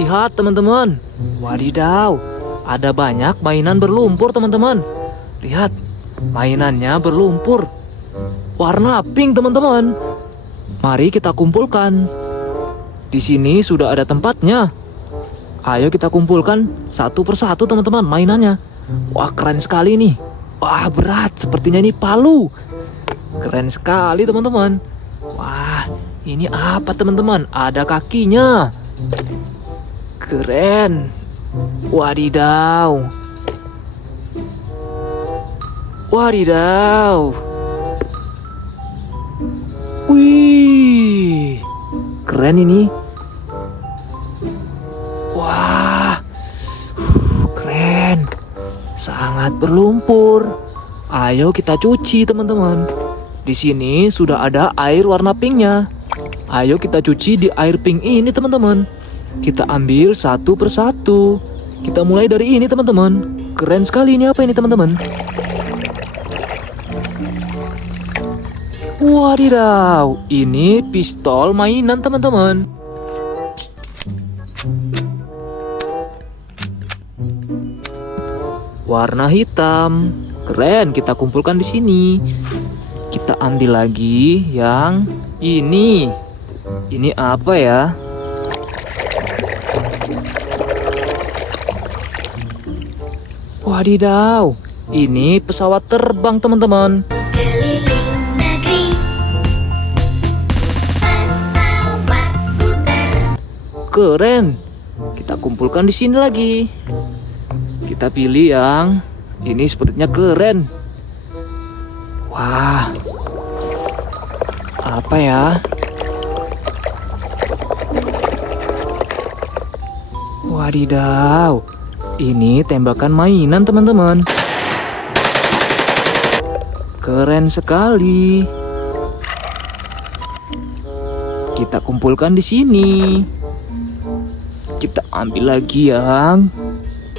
Lihat teman-teman. Wadidaw, ada banyak mainan berlumpur teman-teman. Lihat, mainannya berlumpur. Warna pink teman-teman. Mari kita kumpulkan. Di sini sudah ada tempatnya. Ayo kita kumpulkan satu persatu teman-teman mainannya. Wah, keren sekali nih. Wah, berat, sepertinya ini palu. Keren sekali teman-teman. Wah, ini apa teman-teman? Ada kakinya. Keren. Wadidaw. Wadidaw. Wih, keren ini. Wah, keren. Sangat berlumpur. Ayo kita cuci teman-teman. Di sini sudah ada air warna pinknya. Ayo kita cuci di air pink ini teman-teman. Kita ambil satu persatu. Kita mulai dari ini teman-teman. Keren sekali ini, apa ini teman-teman? Wadidaw, ini pistol mainan teman-teman. Warna hitam. Keren, kita kumpulkan di sini. Kita ambil lagi yang ini. Ini apa ya? Wadidaw, ini pesawat terbang teman-teman. Keren. Kita kumpulkan di sini lagi. Kita pilih yang ini, sepertinya keren. Wah. Apa ya? Wadidaw. Ini tembakan mainan teman-teman. Keren sekali. Kita kumpulkan di sini. Kita ambil lagi yang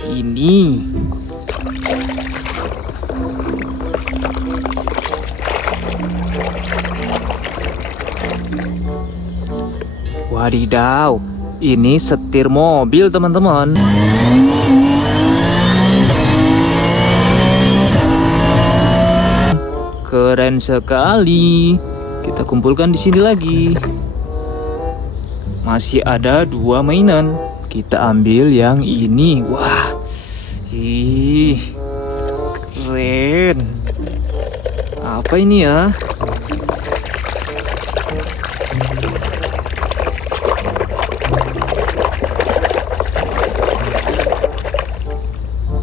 ini. Wadidaw, ini setir mobil teman-teman. Keren sekali. Kita kumpulkan di sini lagi. Masih ada dua mainan. Kita ambil yang ini. Wah, ih, keren. Apa ini ya?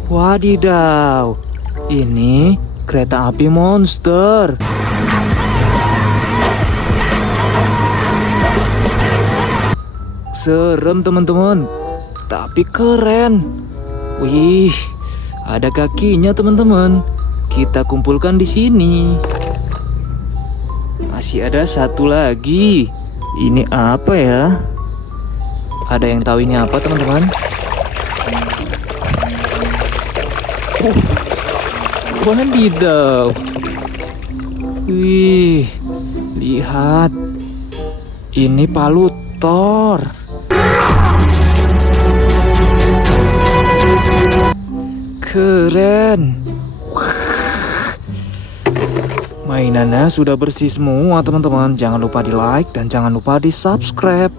Wadidaw, ini kereta api monster. Serem teman-teman, tapi keren. Wih, ada kakinya teman-teman. Kita kumpulkan di sini. Masih ada satu lagi. Ini apa ya? Ada yang tahu ini apa teman-teman? Wadidaw. Wih, lihat. Ini palu Thor. Keren. Mainannya sudah bersih semua teman-teman. Jangan lupa di like dan jangan lupa di subscribe.